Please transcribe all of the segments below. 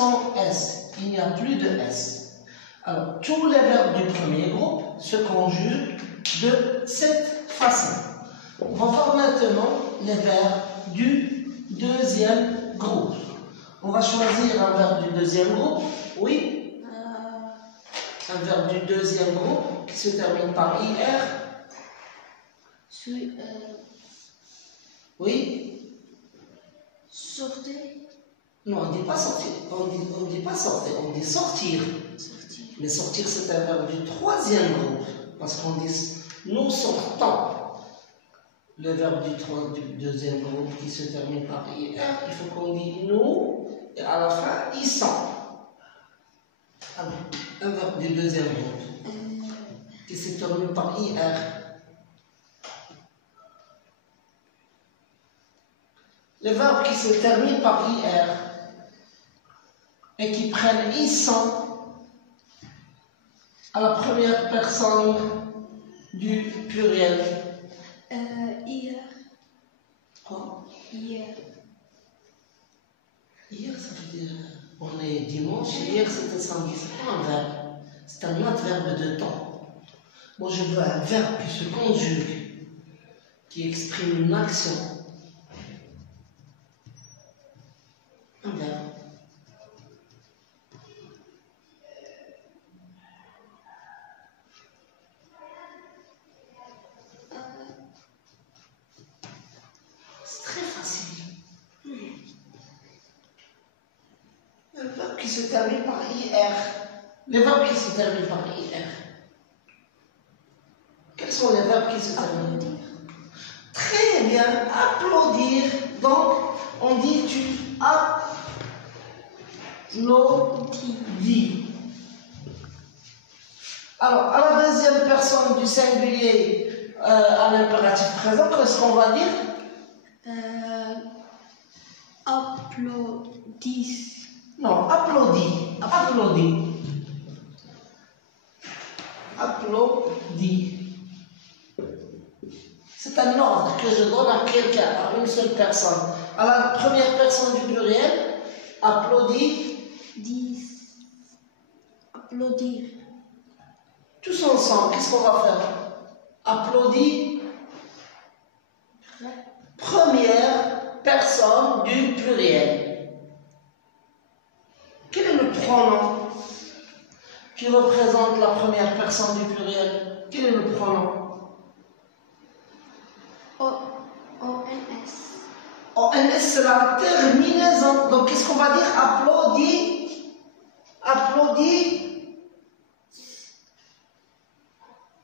sans S. Il n'y a plus de S. Alors, tous les verbes du premier groupe se conjuguent de cette façon. On va voir maintenant les verbes du deuxième groupe. On va choisir un verbe du deuxième groupe. Oui. Un verbe du deuxième groupe qui se termine par IR. Oui. Sortez. Non, on ne dit pas sortir. On dit pas sortir, on dit sortir. Mais sortir, c'est un verbe du troisième groupe. Parce qu'on dit nous sortons. Le verbe du deuxième groupe qui se termine par IR, il faut qu'on dise nous, et à la fin, ils sont. Alors, un verbe du deuxième groupe qui se termine par IR. Les verbes qui se terminent par IR et qui prennent ils sont à la première personne du pluriel. Hier. Quoi? Hier. Hier, ça veut dire on est dimanche, hier c'était samedi. C'est pas un verbe, c'est un adverbe de temps. Moi je veux un verbe qui se conjugue, qui exprime une action. Un verbe. C'est très facile. Un verbe qui se termine par IR. Les verbes qui se terminent par IR. Quels sont les verbes qui se terminent par IR? Très bien, applaudir. Donc, on dit tu applaudis. Alors, à la deuxième personne du singulier à l'impératif présent, qu'est-ce qu'on va dire? Applaudis. Non, applaudis. Applaudis. Applaudis. C'est un ordre que je donne à quelqu'un, à une seule personne. À la première personne du pluriel, applaudis. Applaudir. Tous ensemble, qu'est-ce qu'on va faire? Applaudis. Première personne du pluriel. Quel est le pronom qui représente la première personne du pluriel? Quel est le pronom? ONS. ONS, c'est la terminaison. Donc, qu'est-ce qu'on va dire? Applaudis. Applaudis.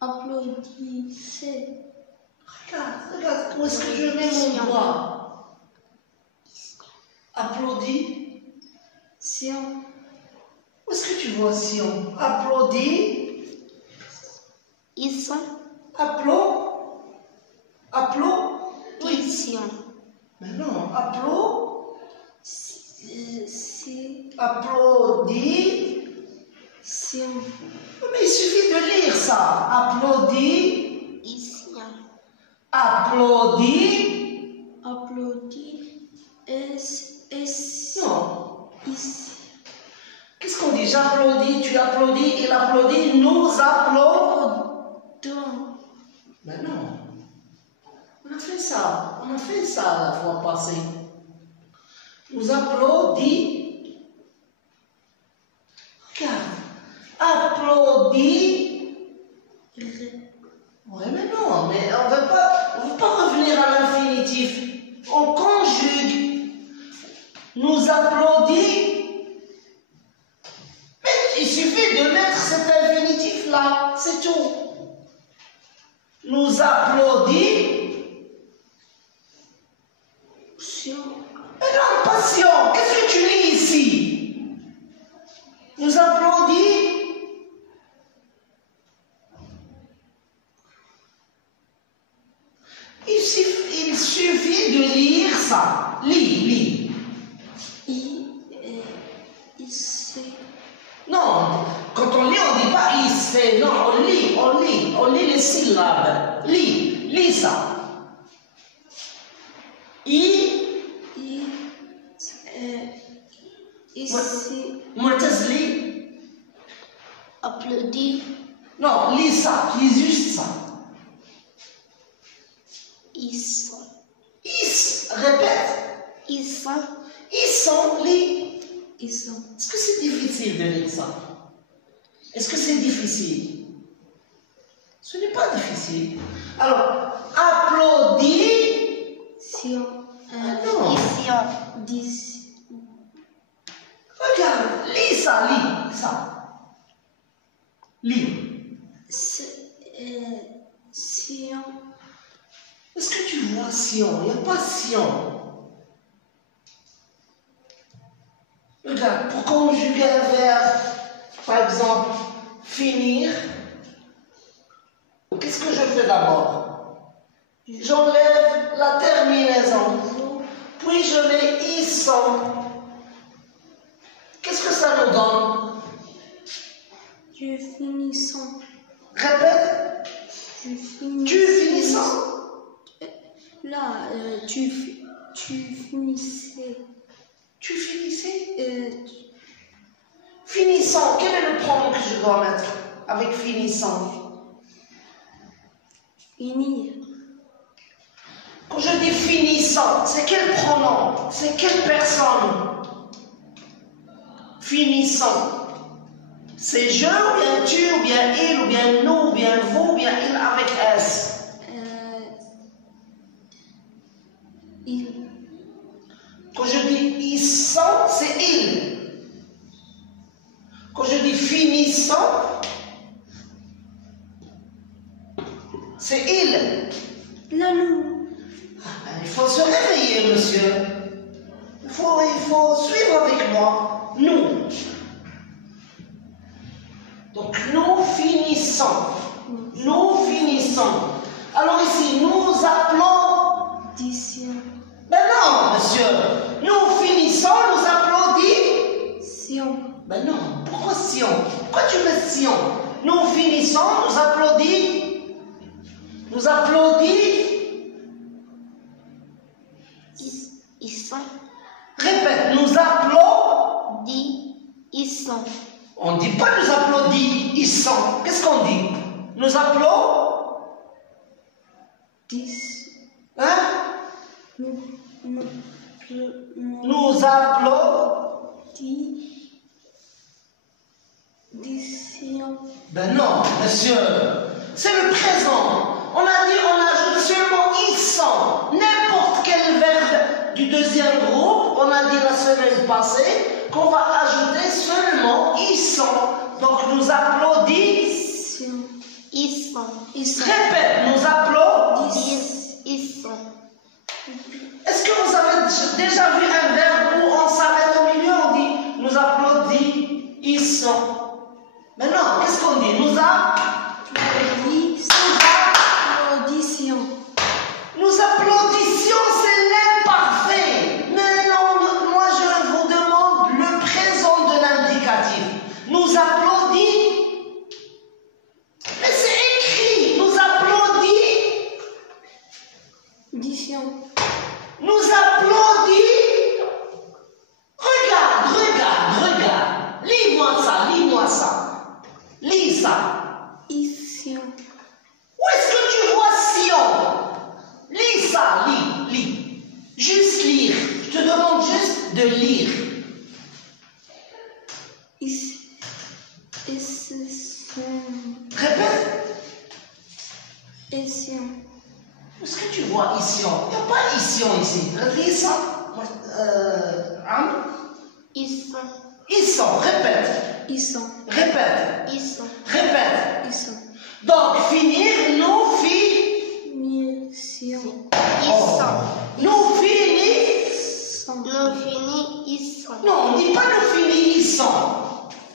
Applaudissez. Regarde, où est-ce que je mets mon doigt? Applaudis. Sion. Où est-ce que tu vois Sion? Applaudis. Ils sont. Oui. Sion. Mais non, C'est. applaudis. Sion. Mais il suffit de lire ça. Applaudis. Ici. Applaudis. Applaudis. Non. Ici. Qu'est-ce qu'on dit? J'applaudis, tu applaudis, il applaudit, nous applaudons. Mais non. On a fait ça la fois passée. Nous applaudis. Regarde. Applaudis. Ouais, mais non, mais on ne veut pas revenir à l'infinitif. On conjugue. Nous applaudis. Mais il suffit de mettre cet infinitif là, c'est tout. Nous applaudis. Mais non, passion, qu'est-ce que tu lis ici? Nous applaudis. Il suffit de lire ça. Lis. Non, quand on lit, on ne dit pas il, non, on lit les syllabes. Lis ça. معتز لي. applaudit, Non, lis ça, lis juste ça. ils sont, Répète. ils sont, Lis. ils sont, Est-ce que c'est difficile de lire ça? Est-ce que c'est difficile? Ce n'est pas difficile. Alors, applaudis. sion, non. ils sont, 10, Regarde, lis ça. Lis. sion, Est-ce que tu vois Sion? Il n'y a pas Sion. Regarde, pour conjuguer un verbe, par exemple, finir, qu'est-ce que je fais d'abord? J'enlève la terminaison, puis je mets ison. Qu'est-ce que ça nous donne? je finissons, Répète. je finis, Tu finissant. là, tu finissais, Tu finissais. tu- Finissant. Quel est le pronom que je dois mettre avec finissant? finir, Quand je dis finissant, c'est quel pronom? C'est quelle personne? Finissant. C'est je ou bien tu ou bien il ou bien nous ou bien vous ou bien il avec S. il, Quand je dis ils sont, c'est il. Quand je dis finissant, c'est il. là, nous, Il faut se réveiller, monsieur. Il faut suivre avec moi. Nous. Donc, nous finissons. Nous finissons. Alors ici, nous appelons. dixième, Ben non, monsieur. Nous finissons, nous applaudissons. sion, Ben non. Pourquoi Sion? Pourquoi tu mets Sion? Nous finissons, nous applaudissons. Nous applaudissons. ils sont, Répète, nous applaudissons. ils sont, On ne dit pas nous applaudissons. Qu'est-ce qu'on dit? Nous applaudissons. 10, Hein? Nous applaudissons. dixième, Ben non, monsieur. C'est le présent. On a dit, on ajoute seulement ils sont. N'importe quel verbe du deuxième groupe, on a dit la semaine passée, qu'on va ajouter seulement ils sont. Donc nous applaudissons. ils sont, Répète, nous applaudissons. ils sont, Est-ce que vous avez déjà vu un verbe où on s'arrête au milieu, on dit nous applaudissons. Mais non, qu'est-ce qu'on dit? audition, Nous applaudissions, c'est l'imparfait. Mais non, moi je vous demande le présent de l'indicatif. Nous applaudissons. Mais c'est écrit. Nous applaudissons. audition, Nous applaudissons. Regarde. Lis-moi ça. Lis ça. ici, Où est-ce que tu vois Sion? Lis ça, lis. Juste lire. Je te demande juste de lire. Répète. Est-ce que tu vois Ision? Il n'y a pas Ision ici. Lis ça. Ils sont. Répète. Répète. Donc, finir, nous finissons. Nous finissons. Non, on ne dit pas nous finissons.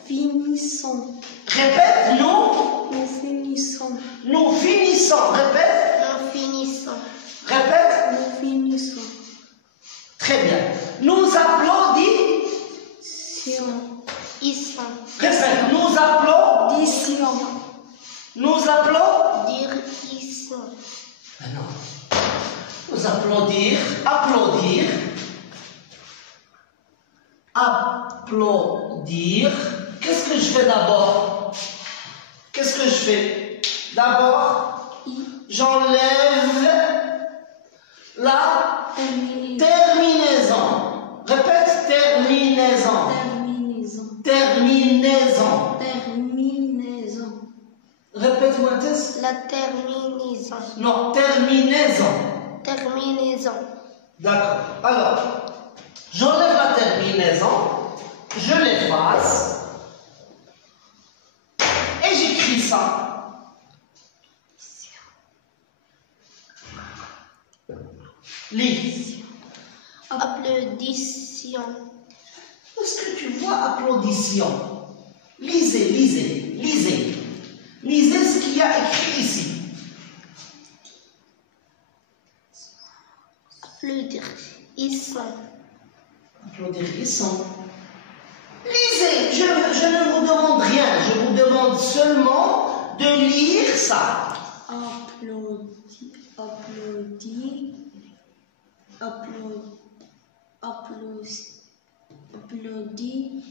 finissons, Répète, nous. nous finissons, Nous finissons. Répète. nous finissons, Répète. nous finissons. Très bien. Nous applaudissons. Ils Répète. Nous applaudissons. Nous applaudissons. dire ils sont. Ah non. Nous applaudir. Applaudir. Applaudir. Qu'est-ce que je fais d'abord? Qu'est-ce que je fais? D'abord, j'enlève la terminaison. Répète, terminaison. Terminaison. Terminaison. Terminaison. Répète-moi, Tess. La terminaison. Non, terminaison. Terminaison. D'accord. Alors, j'enlève la terminaison, je l'efface et j'écris ça. Lis. Applaudission. Est-ce que tu vois applaudission? Lisez, lisez, lisez. Lisez ce qu'il y a écrit ici. Applaudir. Ils sont. Applaudir, ils sont. Lisez, je ne vous demande rien, je vous demande seulement de lire ça. Applaudis. Applaudis. Applaudis. Applaudis.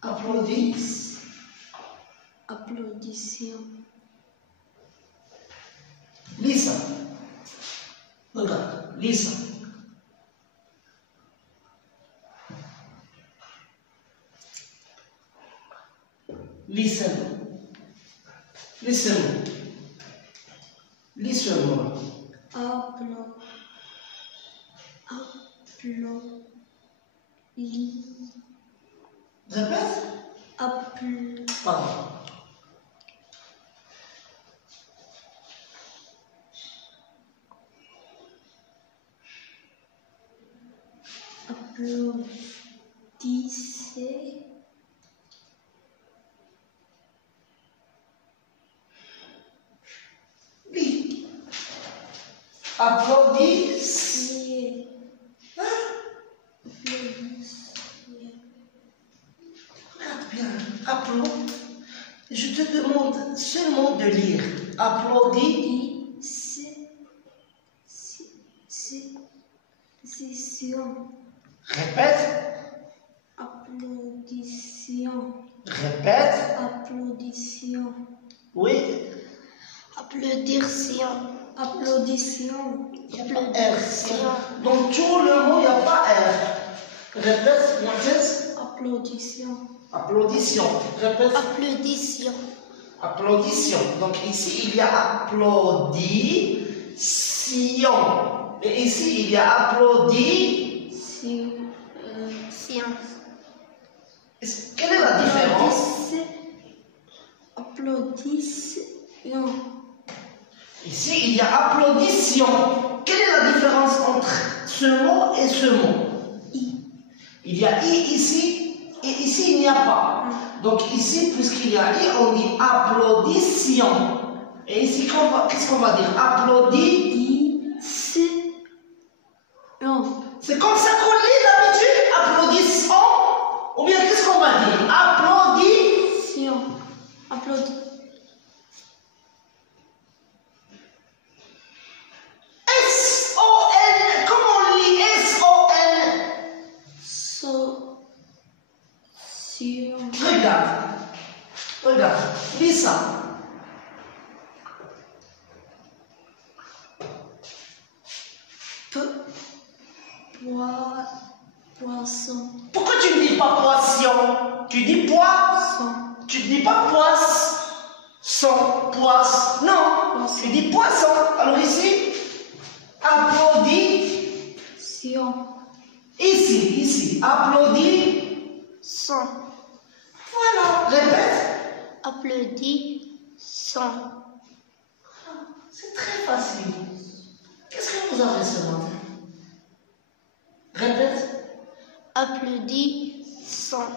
Applaudis. Applaudission. Lis ça. Regarde, lis ça. Listen. Listen. Listen. Répète. Pardon. Applaudissez. Lis. Applaudis. Regarde bien. Applaudis. Je te demande seulement de lire. Applaudis. Répète. Applaudission. Répète. Applaudission. Oui. Applaudission. Applaudission. Applaudission. Dans tout le mot, il n'y a pas R. Répète, Moïse. Applaudission. Applaudission. Répète. Applaudission. Applaudission. Donc ici, il y a applaudission. Et ici, il y a applaudission. Quelle est la différence? Applaudission. Ici, il y a applaudission. Quelle est la différence entre ce mot et ce mot? Il y a I ici, et ici, il n'y a pas. Donc ici, puisqu'il y a I, on dit applaudission. Et ici, qu'est-ce qu'on va dire? Applaudission. C'est comme ça qu'on lit d'habitude, applaudissant. Ou bien qu'est-ce qu'on va dire? Applaudission. S-O-N. Comment on lit S-O-N? Regarde. Regarde. Lis ça. Poisson. Pourquoi tu ne dis pas poisson? Tu dis poisson. Tu ne dis pas poisson. Poisson. Non. Poisson. Tu dis poisson. Alors ici, applaudission. Ici. Applaudisson. Voilà. Répète. Applaudissant. C'est très facile. Qu'est-ce que vous avez ce matin? Répète. Applaudissant.